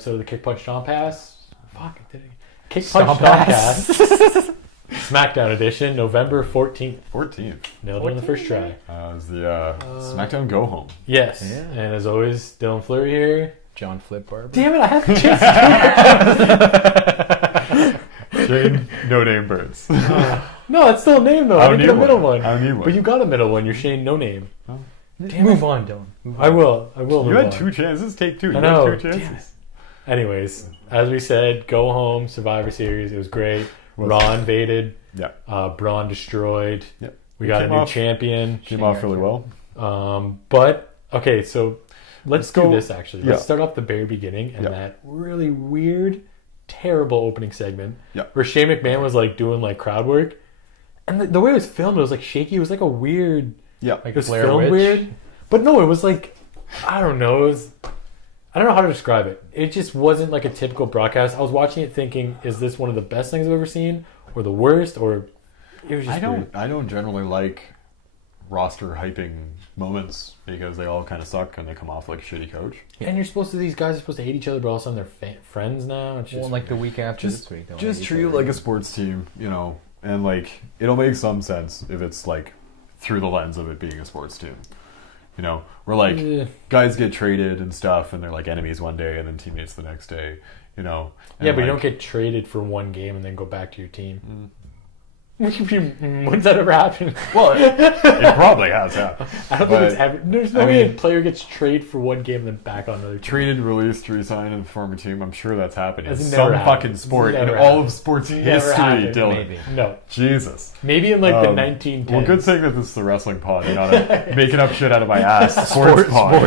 episode of the Kick Punch Stomp-Cast. Fuck, I did it. Kick Punch Stomp-Cast. Smackdown edition, November 14th. 14th. Nailed it on the first try. It was the Smackdown Go Home. Yes. Yeah. And as always, Dylan Fleury here. John Flip Barber. Damn it, I had the chance to Shane, no name Burns. No, that's still a name though. I didn't get a middle one. I don't need one. But you got a middle one. You're Shane No Name. Oh. Move on, Dylan. I will. You had 2 chances. Take 2. I know. You had 2 chances. Anyways, as we said, Go Home, Survivor Series. It was great. Raw invaded. Yeah. Braun destroyed. Yep. We got a new champion. Came off really well. But, okay, so let's do this actually. Yeah. Let's start off the very beginning and that really weird, terrible opening segment where Shane McMahon was like doing like crowd work. And the way it was filmed, it was like shaky. It was like a weird... Yeah. Like it was filmed weird. But no, it was like... I don't know. It was... I don't know how to describe it. It just wasn't like a typical broadcast. I was watching it thinking, is this one of the best things I've ever seen? Or the worst? Or... It was just weird. I don't generally like roster hyping moments because they all kind of suck and they come off like a shitty coach. And you're supposed to... These guys are supposed to hate each other, but all of a sudden they're friends now. It's just Well, like the week after just, this week. just treat it like a sports team, you know, and like it'll make some sense if it's like through the lens of it being a sports team. You know, where like guys get traded and stuff and they're like enemies one day and then teammates the next day, you know. Yeah, but you don't get traded for one game and then go back to your team. When's that ever happened? Well, it probably has happened. I don't think it's ever. There's no way a player gets traded for one game and then back on another team. Traded, released, resigned in the former team. I'm sure that's happened in That's some never fucking happened. sport in Never all happened. of sports Never history, happened, Dylan. maybe. No. Jesus. Maybe in like the 1910s. Well, good thing that this is the wrestling pod, and not a making up shit out of my ass sports pod.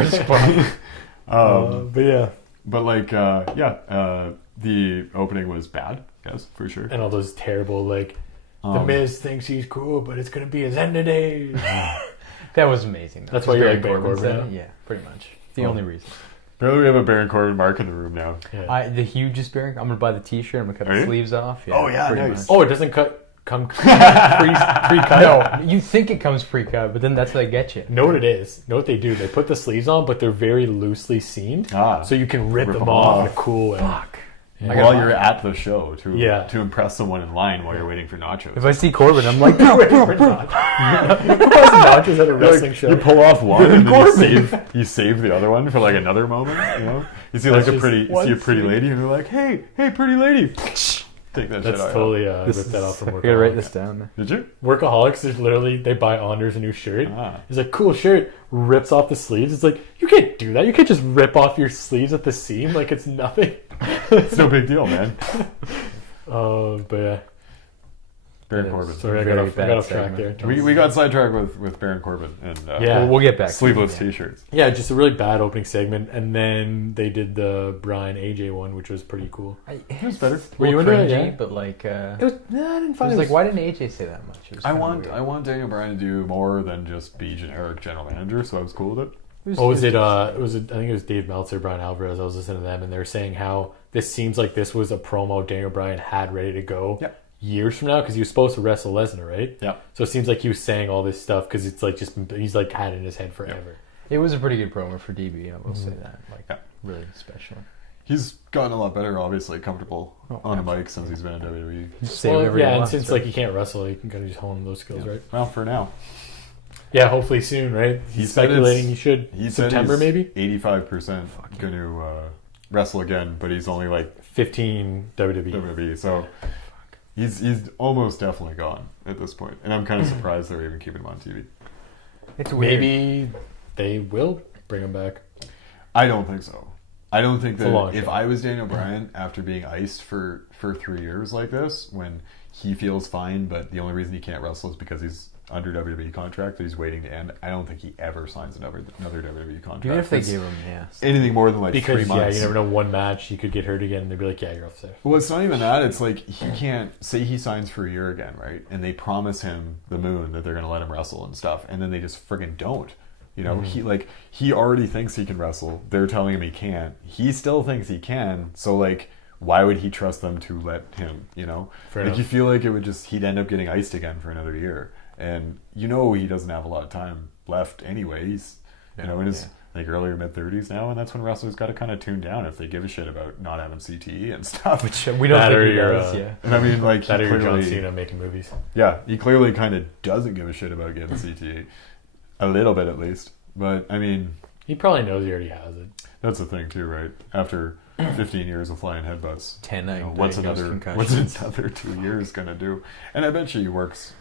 But yeah. But like, the opening was bad, yes, for sure. And all those terrible like, the Miz thinks he's cool, but it's gonna be his end of days. That was amazing. That's why you like Baron Corbin now? Yeah, pretty much. The only reason. Apparently we have a Baron Corbin mark in the room now. Yeah. The hugest Baron. I'm gonna buy the T-shirt. I'm gonna cut Are the you? sleeves off. Yeah, Oh, yeah, pretty nice. much. Oh, it doesn't come pre-cut? No, you think it comes pre-cut, but then that's how they get you. Know what it is? Know what they do? They put the sleeves on, but they're very loosely seamed, so you can rip them off in a cool way. Fuck. Yeah. While you're at the show to impress someone in line while you're waiting for nachos. If I see Corbin, I'm like, Who buys nachos at a wrestling show? You pull off one and then you save the other one for like another moment. You know, you see like a pretty lady and you're like, hey, pretty lady. Take that shit out. That's totally ripped that off from I gotta write Workaholics. this down. Did you? Workaholics, there's literally, they buy Anders a new shirt. Ah. It's like, cool shirt, rips off the sleeves. It's like, you can't do that. You can't just rip off your sleeves at the seam like it's nothing. It's no big deal, man. But yeah. Baron Corbin. Sorry, I got off track there. We got sidetracked with Baron Corbin and We'll get back. sleeveless T-shirts. Yeah, just a really bad opening segment, and then they did the Brian AJ one, which was pretty cool. It was better. Were you into it? Yeah. But like, It was. I didn't I find was it like, why didn't AJ say that much? It was I kinda want weird. Daniel Bryan to do more than just be generic general manager, so I was cool with it. Was it? I think it was Dave Meltzer, Brian Alvarez. I was listening to them, and they were saying how this seems like this was a promo Daniel Bryan had ready to go years from now because he was supposed to wrestle Lesnar, right? Yeah. So it seems like he was saying all this stuff because it's like he's like had it in his head forever. It was a pretty good promo for DB. I will say that. Like, really special. He's gotten a lot better, obviously, comfortable on a mic since he's been in WWE. And since like he can't wrestle, he can kind of just hone those skills, right? Well, for now. Yeah, hopefully soon, right? He's speculating he should. September maybe. 85% going to wrestle again, but he's only like 15 WWE. WWE, so he's almost definitely gone at this point, and I'm kind of surprised they're even keeping him on TV. It's weird. Maybe they will bring him back. I don't think so. I don't think that if I was Daniel Bryan after being iced for 3 years like this, when he feels fine, but the only reason he can't wrestle is because he's under WWE contract that he's waiting to end. I don't think he ever signs another WWE contract. Even if they gave him anything more than like 3 months. You never know, one match he could get hurt again and they'd be like, yeah, you're off there. Well, it's not even that. It's like he can't say he signs for a year again, right? And they promise him the moon that they're going to let him wrestle and stuff, and then they just friggin' don't. You know, he already thinks he can wrestle. They're telling him he can't. He still thinks he can. So like, why would he trust them to let him? You know, you feel like he'd end up getting iced again for another year. And he doesn't have a lot of time left anyway. He's in his like earlier mid-30s now, and that's when wrestlers got to kind of tune down if they give a shit about not having CTE and stuff. Which we don't That think or he your, does, yeah. And I mean, like, That he or your John clearly, Cena making movies. yeah, he clearly kind of doesn't give a shit about getting CTE, a little bit at least. But I mean, He probably knows he already has it. that's the thing too, right? After 15 years of flying headbutts, 10 what's concussions. another 2 years gonna do? And I bet you he works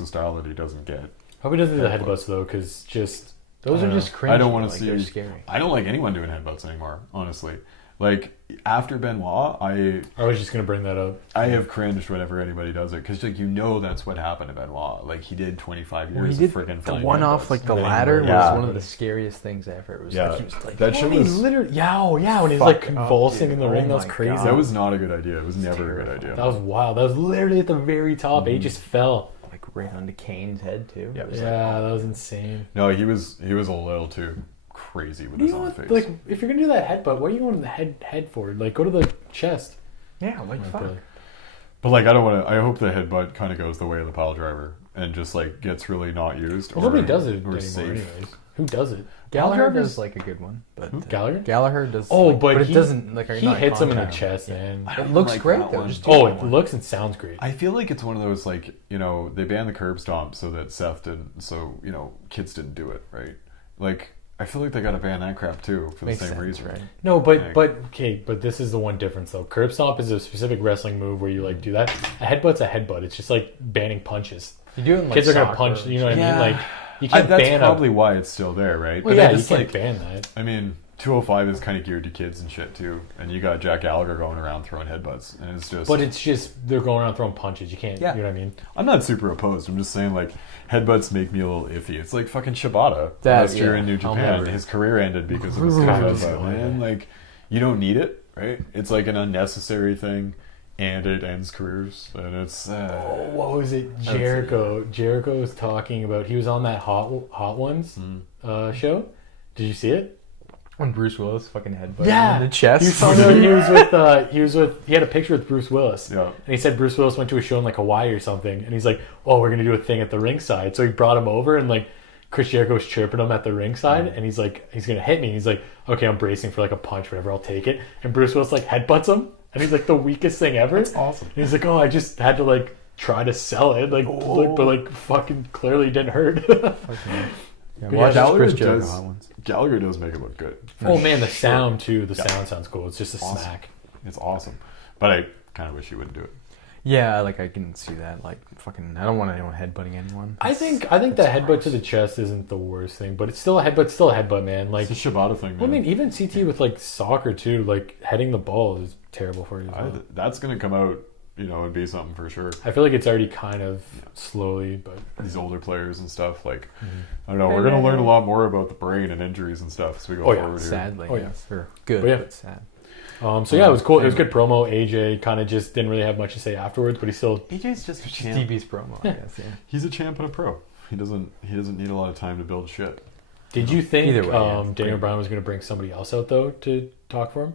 a style that he doesn't get. Hope he doesn't do the headbutts though, because just Those I are don't just know. cringe. I don't want to like, see. They're scary. I don't like anyone doing headbutts anymore. Honestly, like after Benoit, I was just gonna bring that up. I have cringed whenever anybody does it because like that's what happened to Benoit. Like he did 25 years Well, he of did freaking the flying one off headbutts. like the Yeah. ladder Yeah. was one of the scariest things ever. It was Yeah. like he was like, That shit He was literally, when he was like Fuck up, convulsing dude. in the ring, Oh that was my crazy. God. that was not a good idea. It was never a good idea. That was wild. That was literally at the very top. He just fell. like right onto Kane's head too. Yeah. It was Yeah, that was insane. No, he was a little too crazy with You his know own what? face. Like, if you're gonna do that headbutt, what are you going to the head for? Like, go to the chest. yeah, like fuck. But like I don't want to. I hope the headbutt kind of goes the way of the pile driver and just like gets really not used. Well, nobody does it anymore, safe. anyways. Who does it? Gallagher Drivers? does like a good one, but Gallagher? Gallagher does. Oh, like, but it he- doesn't like He not hits him in the contact. chest, Yeah. man. I don't It looks like great that though. one. Just do Oh, that it one. looks and sounds great. I feel like it's one of those like they banned the curb stomp so that Seth didn't, so kids didn't do it, right? Like I feel like they got to ban that crap too for Makes the same sense, reason. right? No, Yeah. but this is the one difference though. Curb stomp is a specific wrestling move where you like do that. A headbutt's a headbutt. It's just like banning punches. You do it in, like, Kids are gonna soccer punch. You know what I Yeah. mean? Like you can't That's ban probably why it's still there, right? Well, But yeah, I you just, can't like, ban that. I mean, 205 is kind of geared to kids and shit too, and you got Jack Gallagher going around throwing headbutts, and it's just. But it's just they're going around throwing punches. You can't. Yeah. You know what I mean? I'm not super opposed. I'm just saying like headbutts make me a little iffy. It's like fucking Shibata That- last year yeah. in New I'll Japan. never- His career ended because of his God, headbutt. so Man, like you don't need it, right? It's like an unnecessary thing, and it ends careers, and it's. Oh, what was it? Jericho. Jericho was talking about. He was on that Hot Ones show. Did you see it? When Bruce Willis fucking headbutt Yeah, in the chest. He was talking about he had a picture with Bruce Willis. Yeah. And he said Bruce Willis went to a show in like Hawaii or something, and he's like, "Oh, we're gonna do a thing at the ringside." So he brought him over, and like Chris Jericho was chirping him at the ringside, and he's like, "He's gonna hit me." And he's like, "Okay, I'm bracing for like a punch, whatever. I'll take it." And Bruce Willis like headbutts him, and he's like the weakest thing ever. That's awesome. And he's like, "Oh, I just had to like try to sell it, but like fucking clearly didn't hurt." Yeah, Yeah, watch Gallagher Chris Jericho does- hot ones. Gallagher does make it look good. Oh man, the sound too. The Yeah. sound sounds cool. It's just a Awesome. smack. It's awesome, but I kind of wish he wouldn't do it. Yeah, like I can see that. Like fucking, I don't want anyone headbutting anyone. I think the headbutt to the chest isn't the worst thing, but it's still a headbutt. Still a headbutt, man. Like, It's a Shibata thing, man. well, I mean, even CT with like soccer too, like heading the ball is terrible for you. As well. That's gonna come out, and be something for sure. I feel like it's already kind of slowly, but These older players and stuff, like I don't know, we're gonna learn a lot more about the brain and injuries and stuff as we go Oh, yeah, forward here. Sadly, Oh, yeah. yes, or good, But yeah. but sad. so yeah, it was cool. It was good promo. AJ kind of just didn't really have much to say afterwards, but he still. AJ's just a Just champ. DB's promo, I guess. Yeah. He's a champ and a pro. He doesn't need a lot of time to build shit. Did you think Either way, yeah. Daniel Bryan was going to bring somebody else out though to talk for him?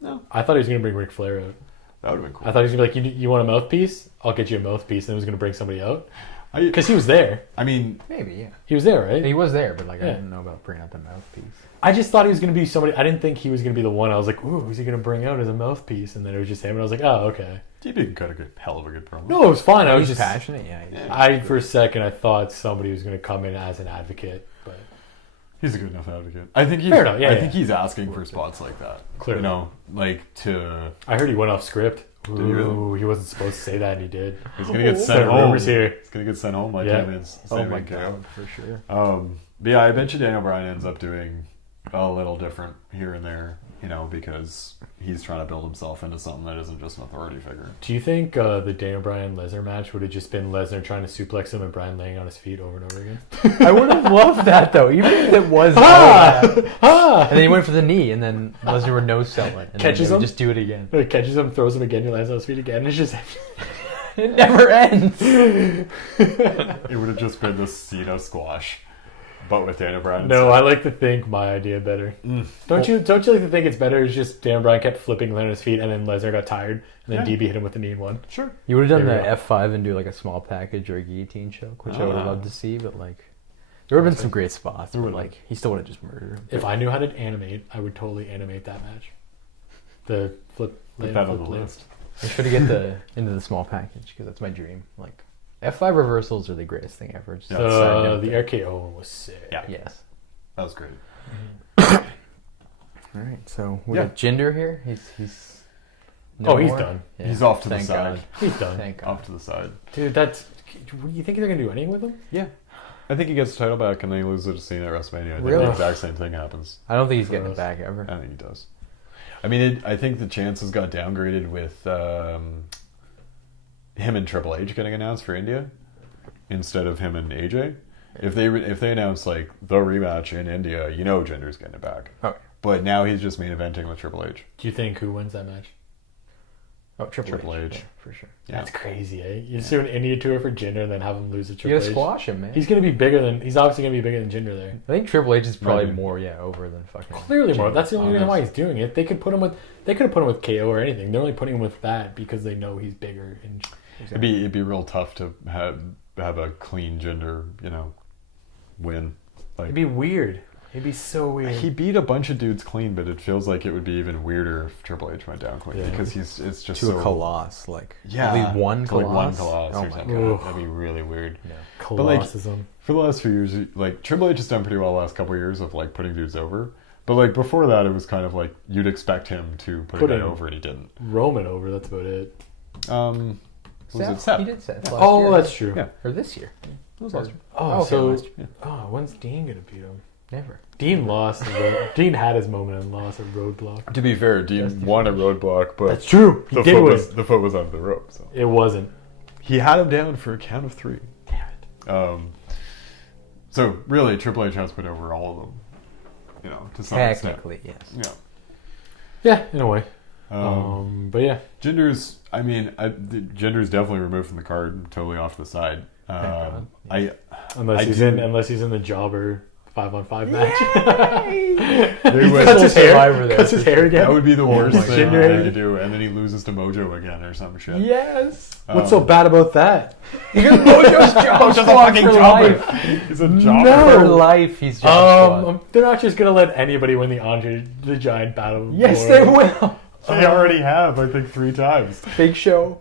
No, I thought he was going to bring Ric Flair out. that would have been cool. I thought he was going to be like, you want a mouthpiece? I'll get you a mouthpiece. And he was going to bring somebody out I because he was there. mean, Maybe, yeah. He was there, right? He was there, but like I Yeah. didn't know about bringing out the mouthpiece. I just thought he was going to be somebody. I didn't think he was going to be the one. I was like, ooh, who's he going to bring out as a mouthpiece? And then it was just him. And I was like, oh, okay. DB can cut a hell of a good promo. No, it was fine. I was He's just passionate, yeah. For a second, I thought somebody was going to come in as an advocate, but He's a good enough advocate. I think he's. Fair enough, yeah, I yeah. think he's asking for spots like that. Clearly. Like to. I heard he went off script. Did he really? Ooh, he wasn't supposed to say that, and he did. He's gonna get There sent are home. rumors here. He's gonna get sent home like Yeah. him is. Oh my god, for sure. But yeah, I bet you Daniel Bryan ends up doing a little different here and there, because he's trying to build himself into something that isn't just an authority figure. Do you think the Daniel Bryan Lesnar match would have just been Lesnar trying to suplex him and Bryan laying on his feet over and over again? I would have loved that though, even if it was. Ah! And then he went for the knee, and then Lesnar would no sell it, and Catches then they would him? just do it again. He catches him, throws him again, he lands on his feet again. It's just It never ends. It would have just been the Cena squash, but with Daniel Bryan. no. I like to think my idea better. Don't you like to think it's better? It's just Daniel Bryan kept flipping, landing on his feet, and then Lesnar got tired, and then Yeah. DB hit him with the knee in one. Sure. You would have done There the we go. F5 and do like a small package or a guillotine choke, which I would have loved to see, but like There would have been some great spots, but like he still would have just murdered him. If I knew how to animate, I would totally animate that match. The flip. Put that on the list. I should get into the small package because that's my dream. Like F5 reversals are the greatest thing ever. Just The RKO one was sick. Yeah. Yes. That was great. All right, so we got Jinder here. He's he's more. done. Yeah. He's off to the Thank side. God. He's done. Thank God. Off to the side. Dude, that's. You think they're gonna do anything with him? Yeah. I think he gets the title back and then he loses it to Cena at WrestleMania. I think Really? the exact same thing happens. I don't think he's getting it back ever. I think he does. I mean, I think the chances got downgraded with him and Triple H getting announced for India instead of him and AJ. If they announce like the rematch in India, you know Jinder's getting it back. Okay. But now he's just main eventing with Triple H. Do you think who wins that match? Oh, Triple H. H. Yeah, for sure. Yeah. That's crazy, eh? You just do an India tour for Jinder and then have him lose to You Triple gotta H. squash him, man. He's gonna be bigger than. He's obviously gonna be bigger than Jinder there. I think Triple H is probably Maybe. more, over than fucking. Clearly more. Jinder. That's the only reason why Honest. he's doing it. They could put him with. They could have put him with KO or anything. They're only putting him with that because they know he's bigger. And It'd be real tough to have a clean Jinder, win. Like it'd be weird. It'd be so weird. he beat a bunch of dudes clean, but it feels like it would be even weirder if Triple H went down clean Yeah. because it's just To so a Colossus, like yeah, at least one to, Colossus. like one Colossus Oh or my something. God. That'd be really weird. Yeah. Colossism. For the last few years, like Triple H has done pretty well the last couple of years of like putting dudes over. But like before that, it was kind of like you'd expect him to put a guy him- over, and he didn't. Roman over. That's about it. Was it Seth? Seth? He did Seth. last Oh, year. that's true. Yeah. Or this year. It was last year. Oh, okay, so last year. when's Dean gonna beat him? Never. Dean lost. Dean had his moment and lost at Roadblock. To be fair, Dean won a roadblock, but That's true. He the did foot win. was under the rope. So It wasn't. he had him down for a count of 3. Damn it. So really, Triple H has put over all of them, to some extent. Technically, yes. Yeah. Yeah, in a way. Um, But yeah, Jinder's, Jinder's definitely removed from the card, totally off to the side. God. unless I he's do- unless he's in the jobber 5-on-5 match. They He would- cuts his Survivor hair. there, Cuts his for hair again. that would be the worst my thing God. that you do, and then he loses to Mojo again or some shit. Yes. What's so bad about that? Because Mojo's job Just a fucking for jobber. life. He's a jobber. No. For life, he's job squad. They're not just gonna let anybody win the Andre the Giant battle. Yes, royal. they will. They already have, I think, 3 times. Big Show.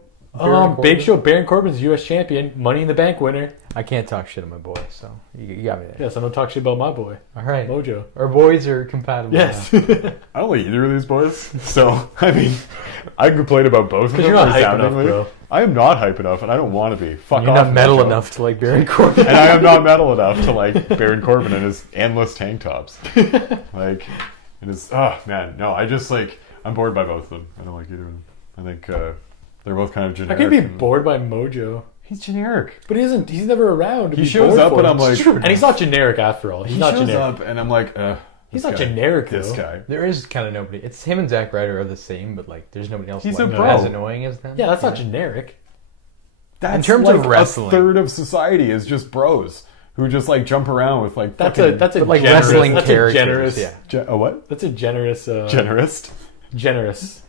Big Show. Baron Corbin's U.S. champion, Money in the Bank winner. I can't talk shit on my boy, so you got me there. Yes, I don't talk shit about my boy, All right. Mojo. Our boys are compatible. Yes, now. I don't like either of these boys, so I mean, I can complain about both of them. because you're not hype enough, resoundingly. bro. I am not hype enough, and I don't want to be. Fuck You're off, not metal Mojo. enough to like Baron Corbin. And I am not metal enough to like Baron Corbin and his endless tank tops. Like, it is. Oh man, no. I just like. I'm bored by both of them. I don't like either of them. I think they're both kind of I generic. could be and- bored by Mojo, He's generic. but he isn't. He's never around. To He be shows bored up for and it. I'm like- It's true. And he's not generic after all. He's He not shows generic. up and I'm like, He's this not guy- generic This though. guy. There is kind of nobody. It's him and Zack Ryder are the same, but like there's nobody else He's like a them bro. as annoying as them. Yeah, that's not generic. That's In terms like of wrestling. a third of society is just bros who just like jump around with like That's fucking, a But like generous, wrestling that's characters. A generous, Yeah. a what? That's a generous. Generist. Generous.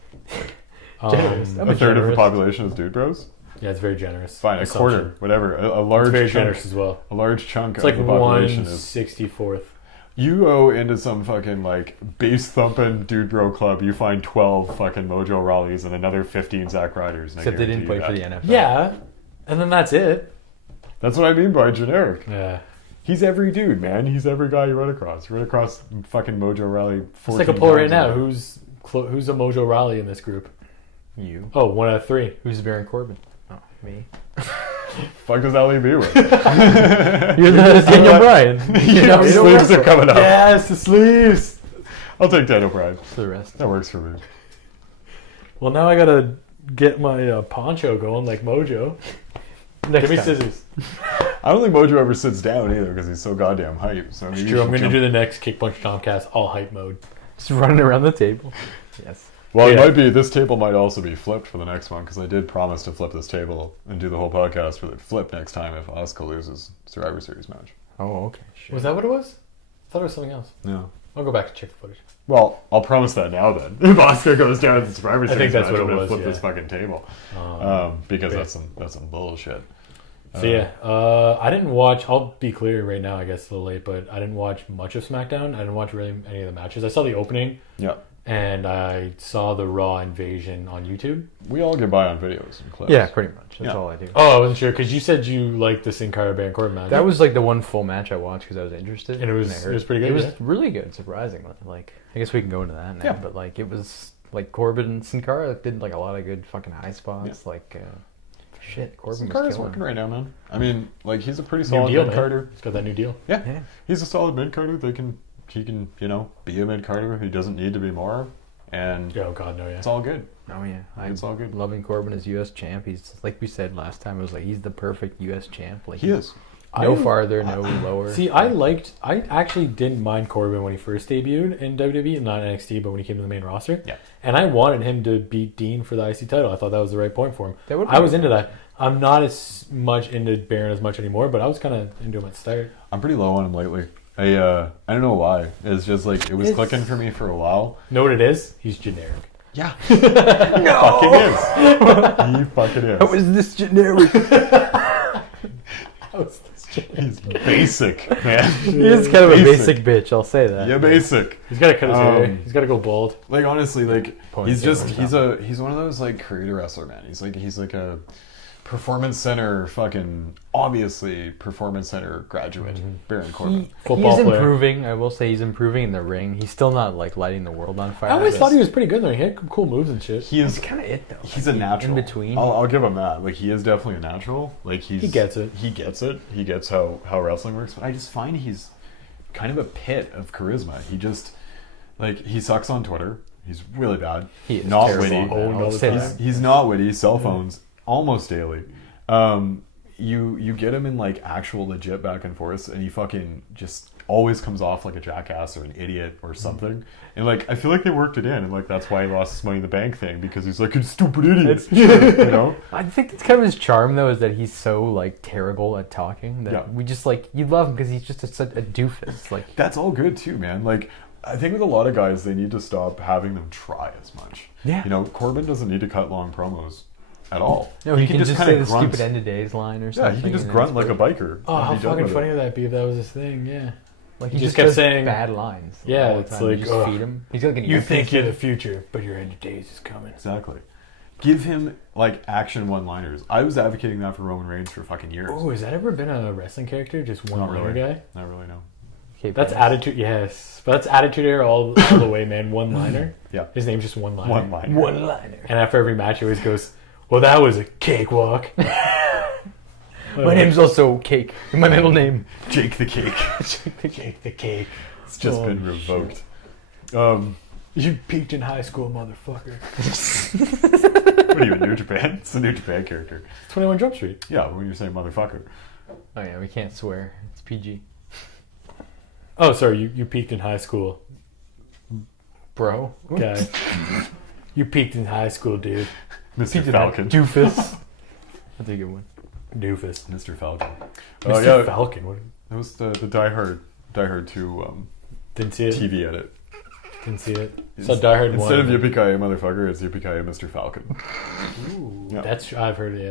Generous. I'm A third of the generous. population is dude bros. Yeah, it's very generous. Fine, a assumption. quarter, whatever. A large It's very chunk, generous as well. a large chunk It's of like the population is 1/64th. You go into some fucking like bass thumping dude bro club, you find 12 fucking Mojo Raleighs and another 15 Zack Ryders. And I Except they didn't play guarantee for the that. NFL. Yeah, and then that's it. That's what I mean by generic. Yeah, He's every dude, man. He's every guy you run across. You run across fucking Mojo Raleigh 14 it's like a poll right times now. a day. Who's a Mojo Raleigh in this group? You. Oh, 1 out of 3. Who's Baron Corbin? Oh, me. Fuck does that leave me with? You're the Daniel Bryan. You know, sleeves are coming up. Yes, the sleeves. I'll take Daniel Bryan. For the rest. That works for me. Well, now I gotta get my poncho going like Mojo. Next Give me time. scissors. I don't think Mojo ever sits down either because he's so goddamn hype. So It's maybe true. you I'm should gonna do jump- the next Kick Punch Stomp-Cast all hype mode. Just running around the table. Yes. Well, it Yeah. might be. This table might also be flipped for the next one because I did promise to flip this table and do the whole podcast with it flipped next time if Asuka loses Survivor Series match. Oh, okay. Sure. Was that what it was? I thought it was something else. No. I'll go back to check the footage. Well, I'll promise that now then. If Asuka goes down to the Survivor I Series think that's match, what I'm it gonna was, flip yeah. this fucking table because yeah. that's some bullshit. So yeah, I didn't watch. I'll be clear right now. I guess it's a little late, but I didn't watch much of SmackDown. I didn't watch really any of the matches. I saw the opening. Yeah. And I saw the Raw invasion on YouTube. We all get by on videos and clips. Yeah, pretty much. That's all I do. Oh, I wasn't sure because you said you liked the Sin Cara Baron Corbin match. That was like the one full match I watched because I was interested. And it was pretty good. It was really good, surprisingly. Like, I guess we can go into that now. Yeah. But like, it was like Corbin and Sin Cara did like a lot of good fucking high spots. Yeah. Like, shit, Corbin Sin was Cara's killing working him. right now, man. I mean, like he's a pretty New solid deal, mid man. carder. He's got that new deal. Yeah, he's a solid mid carder. He can be a mid carder. He doesn't need to be more. And Oh God, no, yeah. it's all good. Oh yeah, It's all good. Loving Corbin as U.S. champ. He's like we said last time. It was like he's the perfect U.S. champ. Like He is. no farther, no lower. See, I actually didn't mind Corbin when he first debuted in WWE, not NXT, but when he came to the main roster. Yeah. And I wanted him to beat Dean for the IC title. I thought that was the right point for him. That would I be was good. into that. I'm not as much into Baron as much anymore, but I was kind of into him at the start. I'm pretty low on him lately. I don't know why. It's just like it was clicking for me for a while. Know what it is? He's generic. Yeah. Fucking is. He fucking is. How is this generic? He's basic, man. He is kind of a basic bitch. I'll say that. Yeah, basic. He's got to cut his hair. He's got to go bald. Like honestly, like Ponytail he's one of those like creator wrestler, man. He's like a performance center fucking obviously performance center graduate, Baron Corbin. Football He's player. improving. I will say he's improving in the ring. He's still not like lighting the world on fire. I always thought he was pretty good though. He had cool moves and shit. He is That's kind of it though. He's a natural. In between. I'll give him that. Like he is definitely a natural. Like he gets it. He gets it. He gets how wrestling works. But I just find he's kind of a pit of charisma. He just like he sucks on Twitter. He's really bad. He is not terrible witty. on that. Oh, no, I'll say he's- that. He's not witty. Cell phones almost daily. You get him in like actual legit back and forth, and he fucking just always comes off like a jackass or an idiot or something. And like I feel like they worked it in, and like that's why he lost his Money in the Bank thing because he's like a stupid idiot. You know? I think that's kind of his charm though, is that he's so like terrible at talking that we just like you love him because he's just such a doofus. Like That's all good too, man. Like I think with a lot of guys, they need to stop having them try as much. Yeah. You know, Corbin doesn't need to cut long promos at all. no, he can just say the grunt. stupid end of days line or Yeah, something. he can just and grunt it's like a perfect. biker. Oh, and how be done fucking with funny it. would that be if that was his thing? Yeah. Like he He just kept does saying- bad lines. Yeah, all the it's time. You like, just ugh. feed him. He's like an You ear think piercer. you're the future, but your end of days is coming. Exactly. Give him like action one-liners. I was advocating that for Roman Reigns for fucking years. Oh, has that ever been a wrestling character? Just one Not liner really. guy? Not really, no. KPS. That's attitude. Yes, but that's attitude era all the way, man. One liner. Yeah. His name's just one liner. One line. one liner. And after every match, he always goes, "Well, that was a cakewalk." My name's also Cake. My middle name. Jake the Cake. Cake, the cake. It's just Oh, been revoked. You peaked in high school, motherfucker. What are you in New Japan? It's a New Japan character. 21 Jump Street. Yeah, when you're saying motherfucker. Oh yeah, we can't swear. It's PG. Oh, sorry, you peaked in high school. Bro. Okay. You peaked in high school, dude. Mr. Falcon. Doofus. That's a good one. Doofus. Mr. Falcon. Mr. Yeah, Falcon. What? that was the Die Hard 2 Didn't see it. TV edit. Didn't see it. Saw Die Hard 1. Instead of Yippee-ki-yay motherfucker, it's Yippee-ki-yay Mr. Falcon. Ooh, Yeah. that's I've heard it.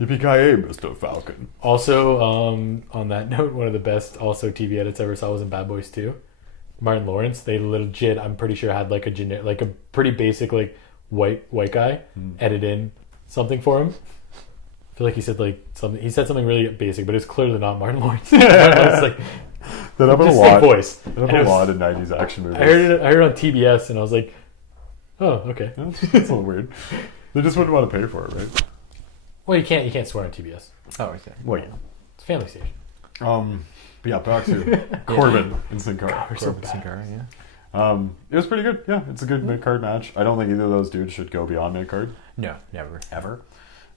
Yeah. Yippee-ki-yay Mr. Falcon. Also, on that note, one of the best also TV edits I ever saw was in Bad Boys 2. Martin Lawrence, they legit, I'm pretty sure, had like a pretty basic like white guy edit in something for him. I feel like he said like something. He said something really basic, but it's clearly not Martin Lawrence. It's like That happened a just like lot. voice. That And happened it a was- lot in 90s action movies. I heard it on TBS, and I was like, oh, okay. That's a little weird. They just wouldn't want to pay for it, right? Well, you can't swear on TBS. Oh, okay. Well, It's a family station. but yeah, back to Corbin and Sin Cara. We're so Corbin bad. Sin Cara, yeah. It was pretty good. Yeah, it's a good mid-card match. I don't think either of those dudes should go beyond mid-card No, never. ever.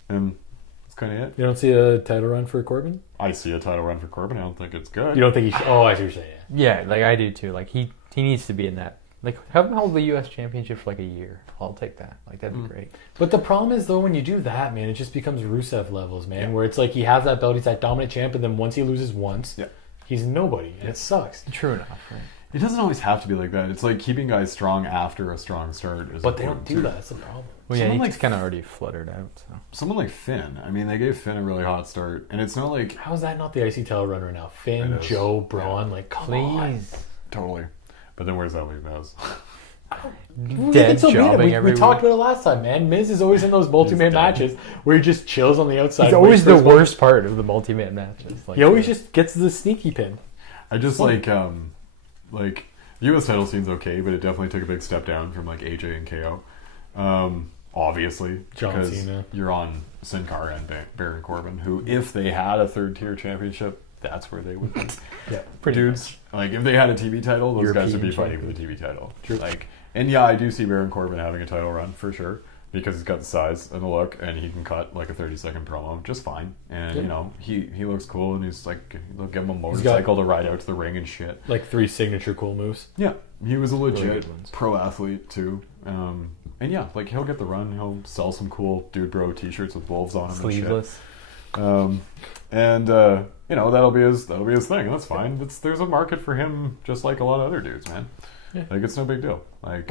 And that's kind of it. You don't see a title run for Corbin? I see a title run for Corbin. I don't think it's good. You don't think he should? Oh, I see what you're saying. Yeah, like I do too. Like he needs to be in that. Like have him hold the U.S. championship for like a year. I'll take that. Like that'd be great. But the problem is, though, when you do that, man, it just becomes Rusev levels, man, where it's like he has that belt, he's that dominant champ, and then once he loses once, he's nobody, and it sucks. True enough. Right? It doesn't always have to be like that. It's like keeping guys strong after a strong start. Is But they don't important, do too. that. That's the problem. Well, yeah, Someone he like just kind of already fluttered out. So. Someone like Finn. I mean, they gave Finn a really hot start, and it's not like How is that not the IC title run right now? Finn, It is. Joe, Braun, like come on. Please. totally. But then where's that leave Miz? We Dead can still beat him. jobbing We every talked week. about it last time, man. Miz is always in those multi-man He's dead. matches where he just chills on the outside. It's waits always for the his moment. worst part of the multi-man matches. Like, He always just gets the sneaky pin. I just like U.S. title scene's okay, but it definitely took a big step down from like AJ and KO. Obviously, John because Cena. you're on Sin Cara and Baron Corbin, who if they had a third tier championship, that's where they would be. Yeah, Dudes, like if they had a TV title, those guys would be European fighting for the TV title. True. Like, and yeah, I do see Baron Corbin having a title run for sure because he's got the size and the look, and he can cut like a 30-second promo just fine. And Yeah. you know, he looks cool, and he's like, they'll give him a motorcycle to ride out to the ring and shit. Like 3 signature cool moves. Yeah, he was a legit good ones. pro athlete too. And yeah, like he'll get the run. He'll sell some cool dude bro T-shirts with wolves on them. sleeveless. And shit. You know, that'll be his thing. That's fine. There's a market for him, just like a lot of other dudes, man. Yeah. Like it's no big deal. Like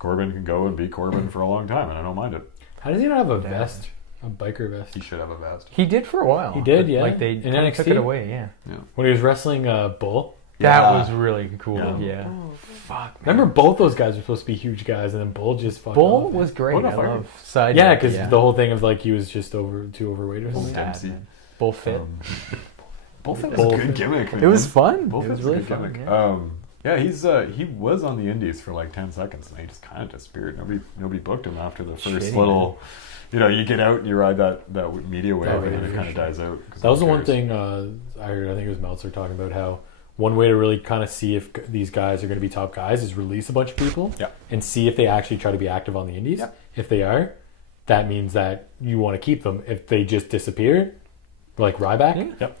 Corbin can go and be Corbin for a long time, and I don't mind it. How does he not have a vest? A biker vest? He should have a vest. He did for a while. He did, but, yeah. Like they In kinda took NXT? it away, yeah. When he was wrestling Bull? That Yeah. was really cool. Yeah. Yeah. Fuck. Remember both those guys were supposed to be huge guys, and then Bull just fucked Bull off. was great. Bull I got fired. love side. Yeah, note, because the whole thing of like he was just too overweight or something. Sad, Dempsey. man. Bull fit. Bullfit was Bull- a good gimmick, man. It was fun. Bullfit's It was a really good fun. gimmick. Yeah. He was on the Indies for like 10 seconds, and he just kind of disappeared. Nobody booked him after the first Shitty, little. You know, you get out and you ride that media wave, and then wave, it kind for of sure. dies out. 'cause That was the who one cares? thing I heard. I think it was Meltzer talking about how one way to really kind of see if these guys are going to be top guys is release a bunch of people Yeah. and see if they actually try to be active on the indies. Yeah. If they are, that means that you want to keep them. If they just disappear, like Ryback Yeah. Yep.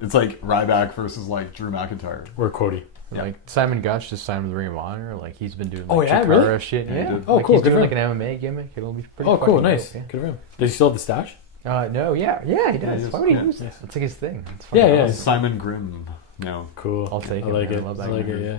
It's like Ryback versus like Drew McIntyre. or Cody. Yeah. Like Simon Gotch just signed with Ring of Honor. Like he's been doing. Like, Oh, yeah, Chikara really? shit. Yeah, he Yeah. did. Oh, Like, cool, He's good doing for like him. an MMA gimmick. It'll be pretty. Oh, cool, fucking nice. dope, Good for him. Does he still have the stash? yeah. No, yeah, he Yeah, does. he Why would he does. lose Yeah. that? It's like his thing. It's Yeah, fucking yeah. awesome. Simon Grimm. No. Cool. I'll take I it, like man. it. I love I that like guy. it. Yeah.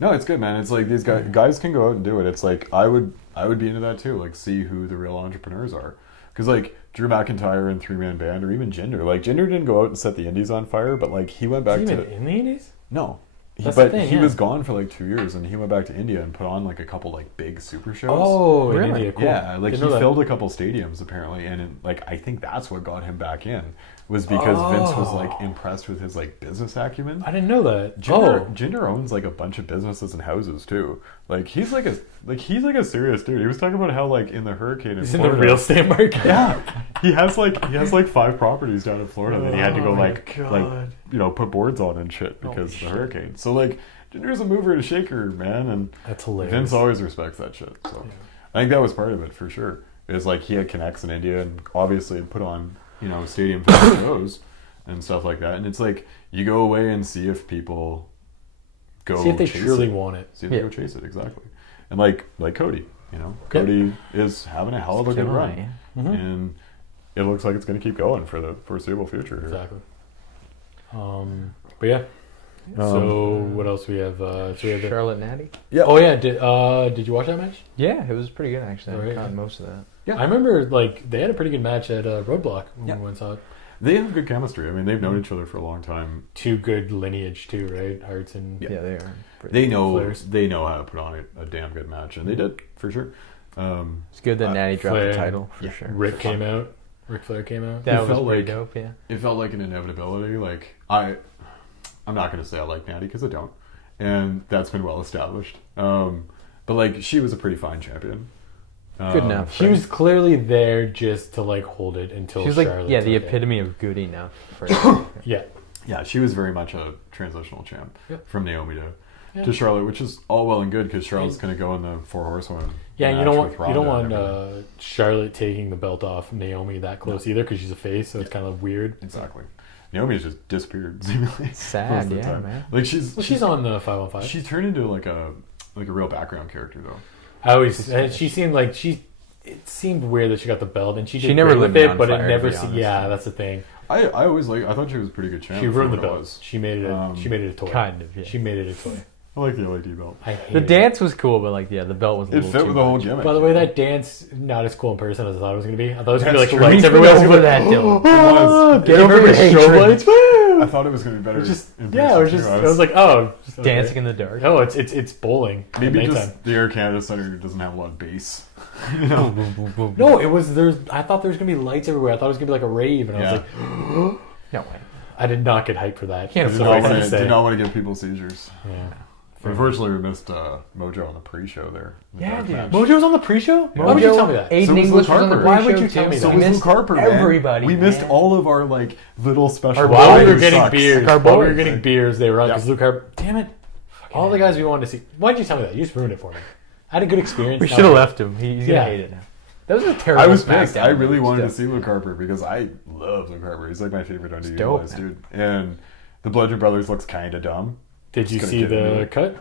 No, it's good, man. It's like these guys can go out and do it. It's like I would be into that too. Like see who the real entrepreneurs are, because like Drew McIntyre and 3-Man Band, or even Jinder. Like Jinder didn't go out and set the Indies on fire, but like he went back Is he to even in the indies? no. That's the But thing, he yeah. was gone for like 2 years, and he went back to India and put on like a couple like big super shows. Oh, in Really? India. Cool. Yeah, like Didn't he know that. filled a couple stadiums apparently, and like I think that's what got him back in, was because Vince was like impressed with his like business acumen. I didn't know that. Jinder owns like a bunch of businesses and houses too. Like he's like a serious dude. He was talking about how like in the hurricane in He's in the Florida, real estate market. yeah, he has like 5 properties down in Florida that he had to go Oh my like God. you know put boards on and shit because of the hurricane. So like Jinder's a mover and a shaker, man, and That's hilarious. Vince always respects that shit. So I think that was part of it for sure. It was like he had connects in India and obviously had put on, you know, stadium shows and stuff like that. And it's like you go away and see if people go See if they chase truly it. want it. See if they Yeah. go chase it, exactly. And like Cody, you know, Cody is having a hell of a good Killing run. it, yeah. Mhm. And it looks like it's going to keep going for the foreseeable future. Here. Exactly. But yeah. So what else we have? So we have Charlotte Natty. Yeah. Oh yeah. Did you watch that match? Yeah, it was pretty good actually. Alright, I caught yeah. most of that. Yeah. I remember like they had a pretty good match at Roadblock when Yeah. we went and saw it. They have good chemistry. I mean, they've known each other for a long time. Two good lineage too, right? Hearts and Yeah, they are. Pretty They know Flairs. they know how to put on a damn good match, and they did for sure. It's good that Natty dropped Flair, the title for yeah. sure. Rick came out. Ric Flair came out. That It was felt pretty like- dope. Yeah. It felt like an inevitability. Like I'm not going to say I like Natty because I don't, and that's been well established. But like she was a pretty fine champion. Good enough. She was clearly there just to like hold it until She was like, Charlotte yeah, the took it. epitome of good enough. For Yeah. Yeah, she was very much a transitional champ Yep. from Naomi Yeah. to Charlotte, which is all well and good because Charlotte's going to go in the 4 Horsewomen. Yeah, you match don't with want Ronda and everything. Charlotte taking the belt off Naomi that close either because she's a face, so it's kind of weird. Exactly. Naomi's just disappeared seemingly. most Sad, of the yeah, time. man. Like she's on the 5-on-5. She turned into like a real background character though. I always she seemed like it seemed weird that she got the belt and she did never great lived with it, on but fire, it to never. be honest. Yeah, that's the thing. I thought she was a pretty good champ. She for ruined the what it belt. was. She made it. She made it a toy. Kind of, yeah. She made it a toy. I like the LED belt. I hate The dance was cool, but like, yeah, the belt was a It little fit too with the whole much. gimmick. By the way, that dance not as cool in person as I thought it was gonna be. I thought it was gonna be That's like true. lights Get everywhere. over that, Dylan. was. Get over your strobe hatred. lights. Woo! I thought it was going to be better. Just in yeah, it was person, just. too. I was like, oh, just, Dancing in the dark. No, it's bowling. at maybe nighttime. just the Air Canada Center doesn't have a lot of bass. Boom, boom, boom, boom. No, it was there's. I thought there was gonna be lights everywhere. I thought it was gonna be like a rave, and I was like, No way. I did not get hyped for that. Can't Do So afford I it. can say, not want to give people seizures. yeah. Unfortunately, we missed Mojo on the pre-show there. The Yeah, dark dude. match. Mojo was on the pre-show. Why would you tell me that? Aiden So was English Luke was on the Harper. pre-show Why would you tell too. me So that? was We Luke missed Harper, man. everybody. We missed man. all of our like little special. While we were Who getting sucks. beers, Our while we were boys. getting beers, they were on Yeah. because Luke Harper. Damn it! All the guys we wanted to see. Why did you tell me that? You just ruined it for me. I had a good experience. We Now should have I- left him. He's Yeah. gonna hate it now. That was a terrible. I was pissed. Smackdown I really match, wanted to still. see Luke Harper because I love Luke Harper. He's like my favorite dope, underutilized man. dude. And the Bludgeon Brothers looks kind of dumb. Did you Just see gonna get into the it. cut?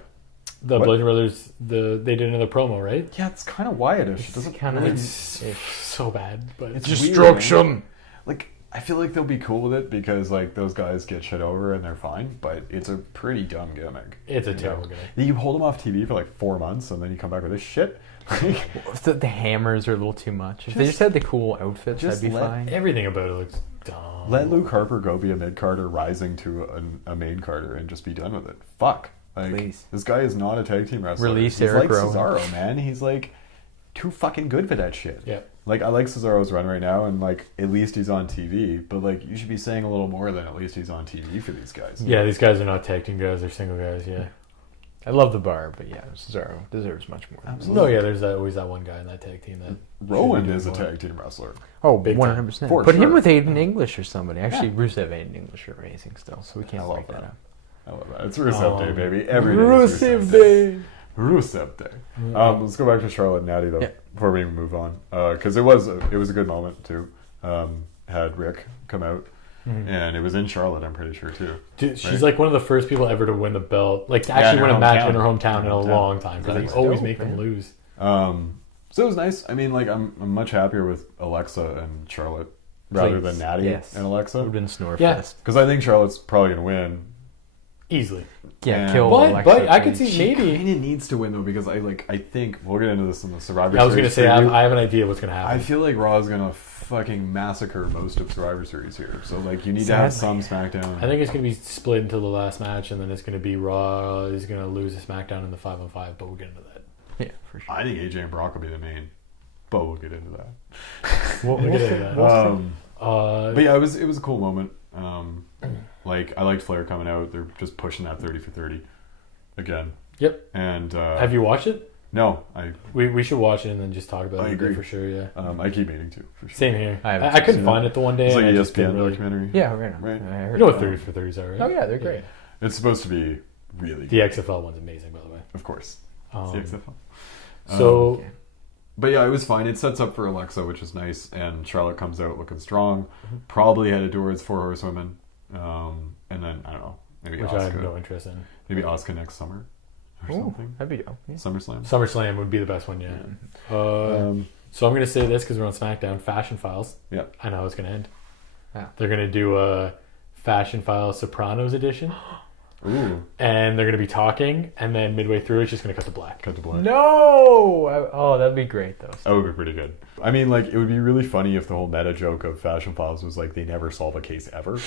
The What? Bludgeon Brothers. They did another promo, right? Yeah, it's kind of Wyatt-ish. It doesn't kinda- really. It's so bad, but It's just weird, Destruction. man. Like, I feel like they'll be cool with it because like those guys get shit over and they're fine. But it's a pretty dumb gimmick. it's a You know? terrible game. You hold them off TV for like 4 months and then you come back with this shit. Like, The hammers are a little too much. If they just had the cool outfits, just that'd be let- fine. Everything about it looks dumb. let Luke Harper go be a mid carder rising to a main carder and just be done with it. Fuck. Like, Please. this guy is not a tag team wrestler. Release He's Eric like Rowan. Cesaro, man. He's like too fucking good for that shit. Yeah. Like, I like Cesaro's run right now, and like at least he's on TV. But like, you should be saying a little more than at least he's on TV for these guys. Yeah, these guys are not tag team guys; they're single guys. Yeah. I love the bar, but yeah, Cesaro deserves much more. Absolutely. No, yeah. There's always that one guy in that tag team that Rowan should be is a doing more. tag team wrestler. Oh, Big 100%. For Put sure. him with Aiden English or somebody. Actually, Rusev Aiden English are amazing still, so we can't I love break that that. up. I love that. It's Rusev Oh. Day, baby. Every day is Rusev Day. Rusev Day. Let's go back to Charlotte and Natty though Yeah. before we move on, because it was a good moment too. Had Rick come out, and it was in Charlotte. I'm pretty sure too. Dude, she's Right. like one of the first people ever to win the belt, like to Yeah, actually in her win a match hometown. in her hometown in a Hometown. long time. Because That's they always dope, make them man. lose. So it was nice. I mean, like I'm much happier with Alexa and Charlotte rather Please. than Natty Yes. and Would Alexa, have been Snorefest. Yeah. because I think Charlotte's probably gonna win. Easily. Yeah, And- kill But- Alexa. but I could please. see- Maybe. kind of needs to win though because I think we'll get into this in the Survivor I was gonna Series say I preview. have an idea what's gonna happen. I feel like Raw is gonna fucking massacre most of Survivor Series here. So like you need to have some Sadly. SmackDown. I think it's gonna be split until the last match, and then it's gonna be Raw is gonna lose to SmackDown in the 5-on-5. But we'll get into that. Yeah, for sure. I think AJ and Brock will be the main, but we'll get into that. We'll get into that. But yeah, it was a cool moment. Like I liked Flair coming out. They're just pushing that 30 for 30 again. Yep. And Have you watched it? No, We should watch it and then just talk about I it agree. for sure. Yeah. I keep meaning to for sure. Same here. I I, haven't couldn't seen find it. it the one day. It's like and a I just didn't ESPN really. documentary. Yeah, right on. Right. I heard You know what about 30 it. for 30s are, right? Oh yeah, they're great. It's supposed to be really The good, XFL one's amazing, by the way. of course. Um, It's the XFL. So Okay. But yeah, it was fine. It sets up for Alexa, which is nice, and Charlotte comes out looking strong. Probably headed towards 4 Horsewomen, and then I don't know, maybe which I have Asuka, no interest in. maybe Asuka next summer or Ooh, something. that'd be dope. Yeah. SummerSlam. SummerSlam would be the best one, yeah. So I'm going to say this because we're on SmackDown. Fashion Files. Yeah. I know how it's going to end. Yeah. They're going to do a Fashion Files Sopranos edition, Ooh, and they're going to be talking, and then midway through, it's just going to cut to black. cut to black. No! Oh, that'd be great though. That would be pretty good. I mean, like, it would be really funny if the whole meta joke of Fashion Files was like they never solve a case ever.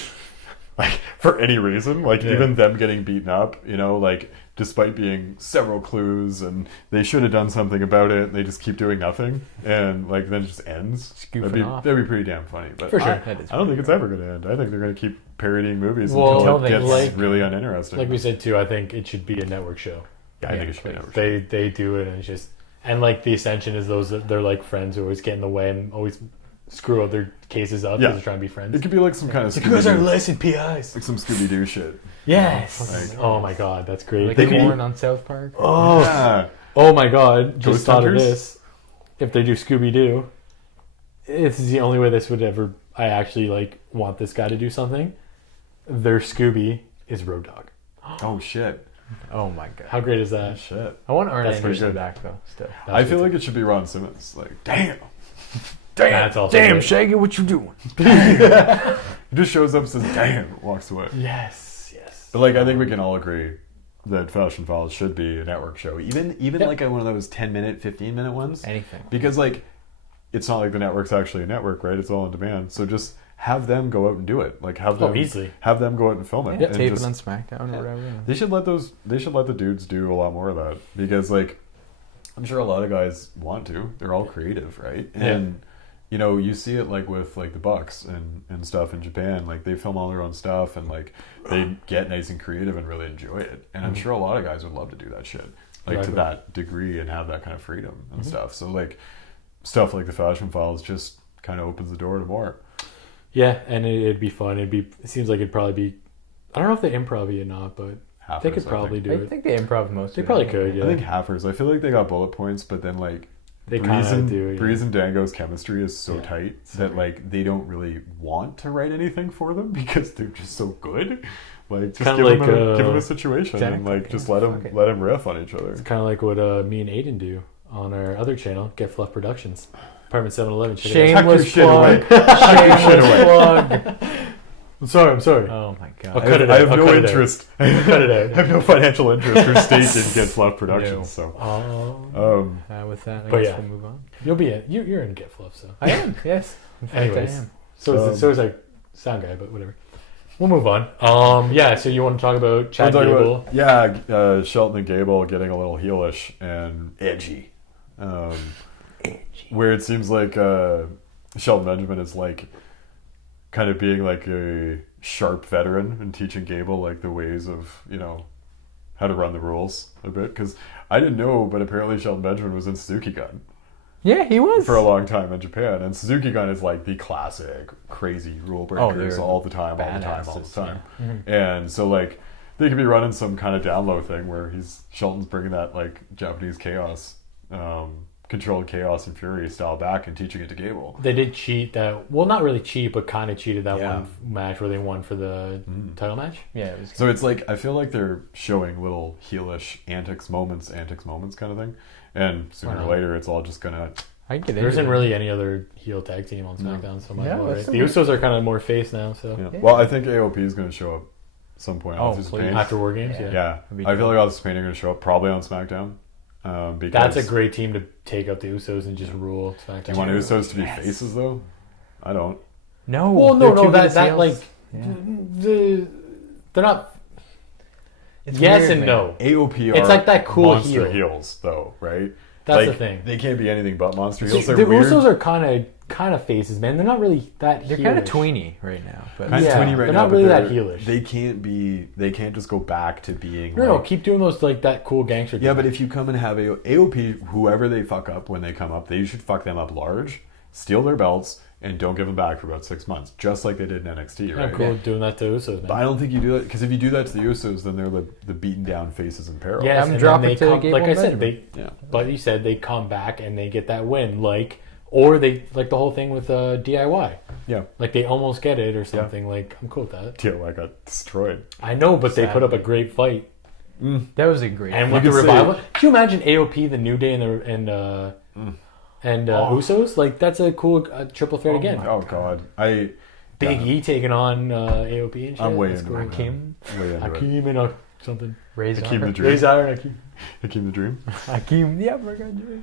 Like, for any reason. Like, Yeah. even them getting beaten up, you know, like, despite being several clues and they should have done something about it, they just keep doing nothing. And, like, then it just ends. Goofing off. That'd be pretty damn funny. But For sure. That is I don't think pretty it's ever going to end. I think they're going to keep parodying movies Well, until until it they gets like- really uninteresting. Like we said, too, I think it should be a network show. I think it should be never. They do it, and it's just... And, like, the Ascension is those that they're, like, friends who always get in the way and always screw other cases up Yeah. because they're trying to be friends. It could be like some kind of You guys are Scooby-Doo, licensed PIs. like some Scooby-Doo shit. Yes. Like- Oh, my God. That's great. Like They the could- corn on South Park. Oh, Yeah. oh my God! Just Ghost thought of Hunters? this. If they do Scooby Doo, it's the only way this would ever. I actually like want this guy to do something. Their Scooby is Road Dogg. Oh, shit. Oh my god. How great is that? Shit. I want Arn That's pretty Anderson good. back though. Still. I feel like it should be Ron Simmons. Like, damn. That's also Damn, great. Shaggy, what you doing? He just shows up, says, damn, walks away. Yes, yes. But, like, I think we can all agree that Fashion Files should be a network show, even like one of those 10-minute, 15-minute ones. Anything. Because like, it's not like the network's actually a network, right? It's all on demand. So just have them go out and do it. Like have them have them go out and film it. Yeah, and tape just, it on Smackdown or whatever. Yeah. They should let the dudes do a lot more of that, because like, I'm sure a lot of guys want to. They're all creative, right? And you know, you see it like with like the Bucks and stuff in Japan. Like they film all their own stuff and like they get nice and creative and really enjoy it. And I'm sure a lot of guys would love to do that shit, like to that degree, and have that kind of freedom and stuff. So like stuff like the Fashion Files just kind of opens the door to more. Yeah, and it'd be fun. It seems like it'd probably be. I don't know if they improv or not, but they could probably do it. I think they improv most. They probably could. Yeah, I think halfers. I feel like they got bullet points, but then like they kind of do. Breeze and Dango's chemistry is so tight that like they don't really want to write anything for them because they're just so good. Like just give them a situation and like just let them riff on each other. It's kind of like what me and Aiden do on our other channel, Get Fluff Productions. Apartment 711. Shameless plug. Shameless plug. I'm sorry. Oh my god. I'll cut it out. I have no interest. Cut it out. I have no financial interest or stake in Get Fluff Productions. So, with that, I guess we'll move on. You'll be in. You're in Get Fluff, so I am. Yes. In fact, anyways, I am. So is our sound guy, but whatever. We'll move on. So you want to talk about Chad Gable? Shelton and Gable getting a little heelish and edgy. Where it seems like Shelton Benjamin is like kind of being like a sharp veteran and teaching Gable like the ways of, you know, how to run the rules a bit. Because I didn't know, but apparently Shelton Benjamin was in Suzuki Gun. Yeah, he was. For a long time in Japan. And Suzuki Gun is like the classic crazy rule breakers all the time. Yeah. Mm-hmm. And so like they could be running some kind of down low thing where Shelton's bringing that like Japanese chaos, controlled chaos and fury style back and teaching it to Gable. They did cheat that. Well, not really cheat, but kind of cheated that one match where they won for the title match. Yeah. It was so it's like I feel like they're showing little heelish antics moments kind of thing, and sooner or later it's all just gonna. There isn't really any other heel tag team on SmackDown, so right? The Usos are kind of more face now. So well, I think AOP is going to show up some point after War Games. Yeah. I feel like Office of Pain are going to show up probably on SmackDown. Because that's a great team to take out the Usos and just rule SmackDown. Do you want Usos to be faces though? I don't. No. Well, no. That like they're not. It's yes weird, and man. no. AOP are it's like that cool monster heels though, right? That's like, the thing. They can't be anything but monster heels. The Usos are kind of faces, man. They're not really that. They're kind of tweeny right now, but they're not really that heelish. They can't just go back to being. No, keep doing those like that cool gangster. Yeah, but if you come and have AOP, whoever they fuck up when they come up, they should fuck them up large, steal their belts, and don't give them back for about 6 months, just like they did in NXT. Right? I'm cool doing that to Usos. Man. But I don't think you do that, because if you do that to the Usos, then they're the beaten down faces in peril. Yeah, I'm dropping to Gable. Like I said, but you said they come back and they get that win, or they like the whole thing with DIY. Yeah, like they almost get it or something. Like I'm cool with that. DIY got destroyed. I know, but they put up a great fight. That was a great. And with the revival, can you imagine AOP, the New Day, and Usos? Like that's a cool triple threat again. Oh god, Big E taking on AOP and shit. I'm way that's into cool. Hakeem and something. Hakeem the Dream. Razor and Hakeem the Dream. Hakeem, yeah, we're gonna do it.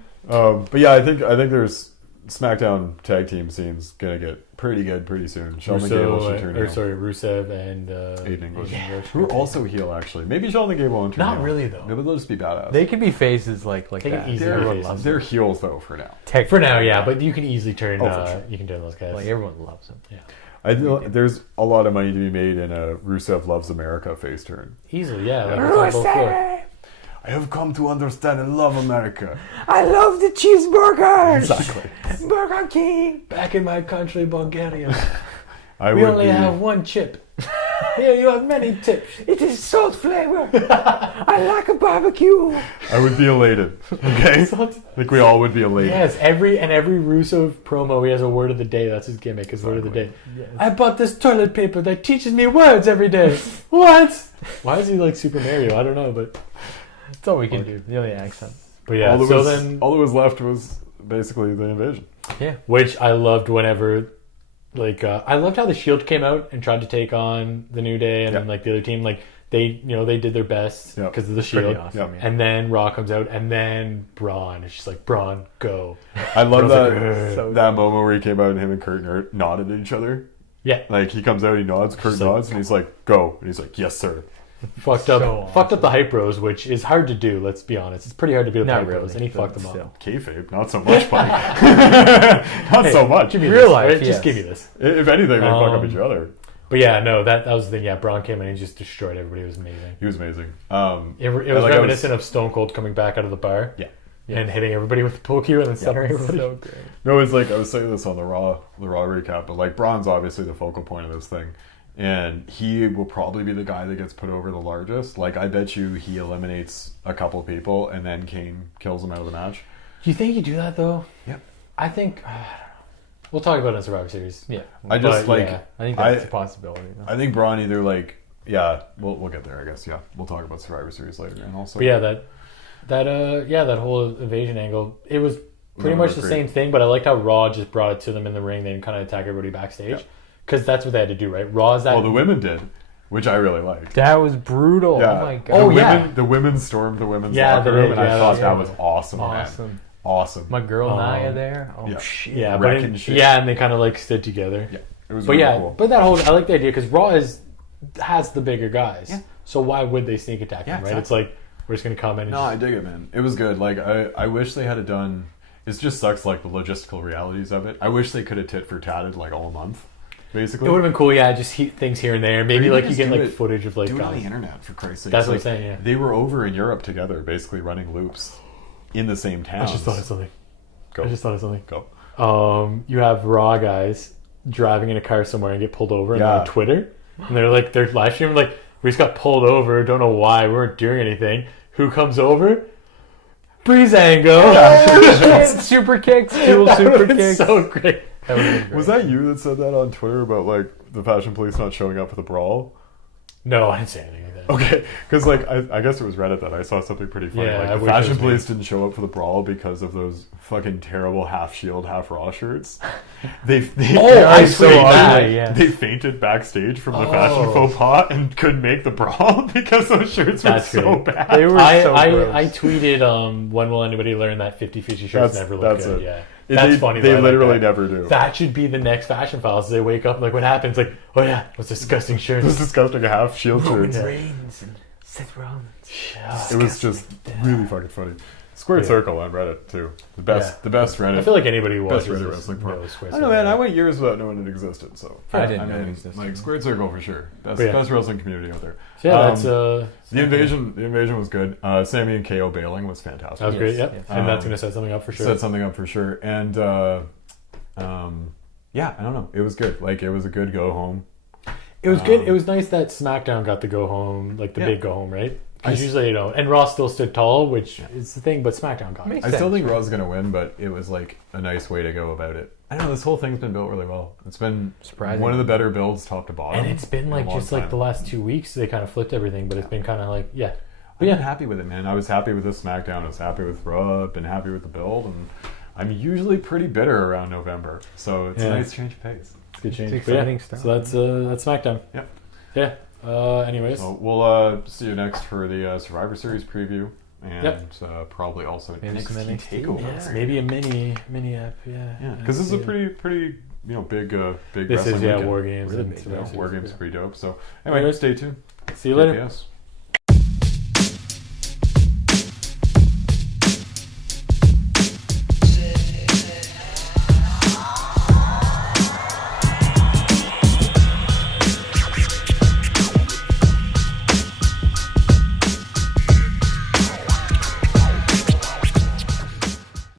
But yeah, I think there's SmackDown tag team scene's gonna get pretty good pretty soon. Rusev and Aiden English. Who are also heel actually. Maybe Sheldon Gable and not really though. Maybe they'll just be badass. They could be faces like that. They're heels though for now. For now, yeah, but you can easily turn. You can turn those guys. Like everyone loves them. Yeah. There's a lot of money to be made in a Rusev Loves America face turn. Easily, yeah. Like Rusev! I have come to understand and love America. I love the cheeseburgers! Exactly. Burger King! Back in my country, Bulgaria. We only have one chip. Here you have many tips. It is salt flavor. I like a barbecue. I would be elated. Okay? Like we all would be elated. Yes, every Rusev promo, he has a word of the day. That's his gimmick, his word of the day. Yes. I bought this toilet paper that teaches me words every day. What? Why is he like Super Mario? I don't know, but that's all we can do. The only accent. But yeah, all that was left was basically the invasion. Yeah. Which I loved whenever... I loved how the Shield came out and tried to take on the New Day and then like the other team. Like they did their best because of the Pretty Shield. awesome, yeah. And then Raw comes out, and then Braun. It's just like, Braun, go. I love And I was that like, so that moment where he came out and him and Kurt nodded at each other. Yeah. Like he comes out, he nods, Kurt Just like- nods, and he's like, "Go," and he's like, "Yes, sir." Fucked So up the Hype Bros, which is hard to do. Let's be honest, it's pretty hard to beat up the Not Hype Bros, really, and he but fucked them still. up. Kayfabe, not so much, buddy. Not so much. Give me Real this, life, right? Just yes. give me this. If anything, they fuck up each other. But yeah, no, that was the thing. Yeah, Braun came in and he just destroyed everybody. It was amazing. He was amazing. It was like, reminiscent of Stone Cold coming back out of the bar. Yeah. And hitting everybody with the pull cue and then centering everybody. So great. No, it's like I was saying this on the Raw recap, but like Braun's obviously the focal point of this thing, and he will probably be the guy that gets put over the largest. Like I bet you he eliminates a couple people and then Kane kills him out of the match. Do you think you do that though? Yep. I think we'll talk about it in Survivor Series. Yeah. I just But, like yeah. I think that's a possibility. Though. I think Braun either like we'll get there I guess we'll talk about Survivor Series later and also But yeah, that whole invasion angle, it was pretty No, much the great. same thing, but I liked how Raw just brought it to them in the ring. They didn't kind of attack everybody backstage because that's what they had to do, right? Raw's that. well the women did, which I really liked. That was brutal. Yeah. Oh my god. The Oh, women, yeah. the women stormed the women's Yeah, locker they room, did, and I yeah, thought that that was was awesome, man. Awesome. Awesome. My girl Naya Um, there. Oh yeah. shit. yeah, wrecking but shit. yeah, and they kind of like stood together. Yeah, it was But really yeah, cool. but that whole I like the idea because Raw has the bigger guys. Yeah. So why would they sneak attack Yeah, them, right? exactly. It's like we're just gonna come in. And No, I dig it, man. It was good. Like I wish they had done. It just sucks, like the logistical realities of it. I wish they could have tit for tatted like all month, basically. it would have been cool. Yeah, just things here and there. Maybe Or like even you get just do like it- footage of like Do it on guys. the internet for Christ's sake. That's what I'm Like, saying. Yeah. They were over in Europe together, basically running loops in the same town. I just thought of something. Go. I just thought of something. Go. You have Raw guys driving in a car somewhere and get pulled over and they're Yeah. on Twitter and they're live streaming like we just got pulled over, don't know why, we weren't doing anything. Who comes over? Breezango. Super kicks. Dual That super would've been kicks. so great. That would've been great. Was that you that said that on Twitter about like the Fashion Police not showing up for the brawl? No, I didn't say anything like that. Okay, because like I guess it was Reddit that I saw something pretty funny. Yeah, I like the wish it Fashion was me. Police didn't show up for the brawl because of those fucking terrible half Shield, half Raw shirts. They Oh, I actually- saw that, yeah. They fainted backstage from the Oh. fashion faux pas and couldn't make the brawl because those shirts were That's so great. bad. They were so gross. I tweeted when will anybody learn that 50-50 shirts That's- never look that's good. it. Yeah. That's they, funny. They though, I like literally that. never do. That should be the next Fashion Files. They wake up and like, what happens? Like, oh yeah, those disgusting shirts. Those disgusting half Shield shirts. Yeah. Reigns and Seth Rollins. It was just really fucking funny. Squared Yeah. Circle on Reddit too. The best Reddit. I feel like anybody who Best watches Reddit this wrestling part. knows Square I don't know, man. I Circle. went years without knowing it existed, so I didn't know mean, it existed. Like Squared Circle for sure. Best, But yeah. best wrestling community out there. So yeah, Um, that's The invasion was good. Sammy and KO bailing was fantastic. that was great. Yep. yes. And that's Um, going to set something up for sure. Set something up for sure. And yeah, I don't know. It was good. Like it was a good go home. It was good. It was nice that SmackDown got the go home, like the Yeah. big go home, right? Because I- usually, and Raw still stood tall, which is the thing, but SmackDown got it. Makes I still sense. think Raw's gonna win, but it was like a nice way to go about it. I don't know. This whole thing's been built really well. It's been Surprising. one of the better builds, top to bottom. And it's been in a like long just like time. the last 2 weeks, they kind of flipped everything, but it's been kind of like, yeah. I've been happy with it, man. I was happy with this SmackDown. I was happy with Raw. I've been happy with the build, and I'm usually pretty bitter around November, so it's Yeah. a nice change of pace. It's a good change. It's But yeah, exciting stuff. So that's SmackDown. Yep. Yeah. Anyways. So we'll see you next for the Survivor Series preview, and Yep. probably also an Maybe some NXT NXT, takeover. Yeah, maybe a mini app. Yeah. Yeah, because this is a Yeah. pretty big This wrestling is, yeah, weekend. War Games Really and big, Survivor War Series, Games yeah. pretty dope. So anyway, Anyways, stay tuned. See you later. KPS.